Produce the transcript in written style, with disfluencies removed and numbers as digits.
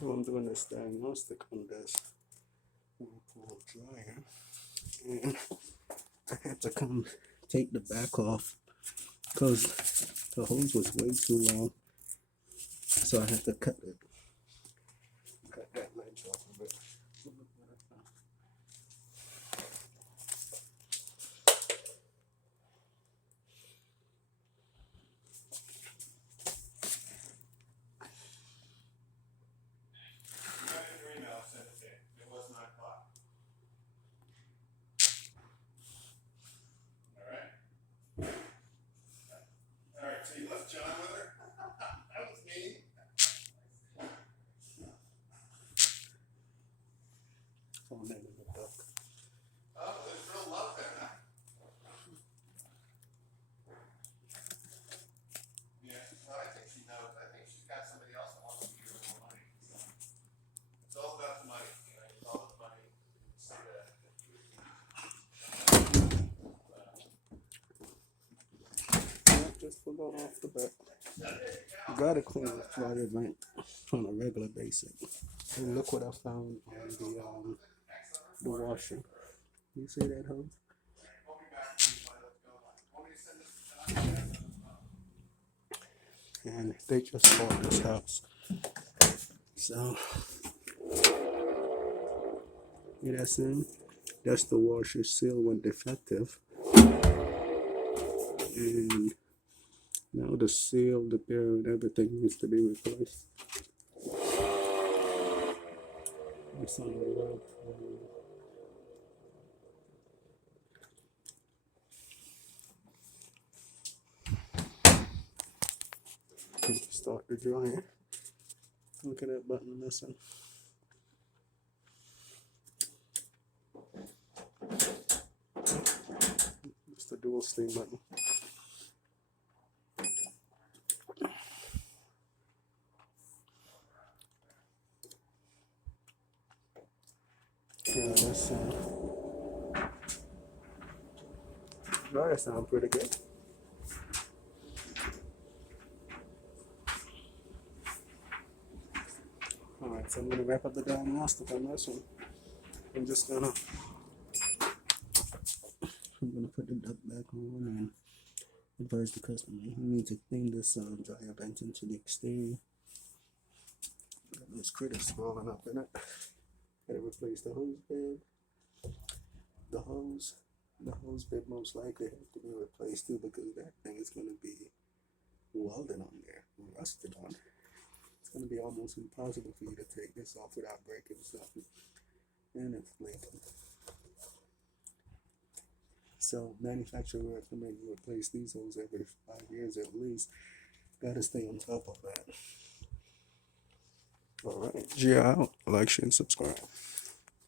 So I'm doing this diagnostic on this Whirlpool dryer, and I had to come take the back off because the hose was way too long. So I had to cut that ledge off of it. Alright, so you left John with her? That was me. Oh, man, in the duck. Oh, there's real love there, huh? Yeah, well, I think she knows. I think she's got somebody else that wants to give her more money. It's all about the money, you know, it's all the money. See that. Just forgot off the back. You gotta clean the dryer vent on a regular basis. And look what I found on the washer. You see that hose? And they just bought this house. So yeah, that's in. That's the washer seal went defective. And now the seal, the bearing, everything needs to be replaced. It's on the Whirlpool. Start the dryer. Look at that button missing. It's the dual steam button. Yeah, that's dryer sound pretty good. Alright, so I'm gonna wrap up the diagnostic on this one. I'm gonna put the duct back on and advise the customer he needs to clean this dryer vent into the exterior. Got this critters crawling up in it. Gotta replace the hose bib. The hose bib most likely have to be replaced too, because that thing is gonna be welded on there, rusted on. It's gonna be almost impossible for you to take this off without breaking something. And it's leaking. So manufacturer will recommend you replace these hoses every 5 years at least. Gotta stay on top of that. Alright, G out, like, share, and subscribe.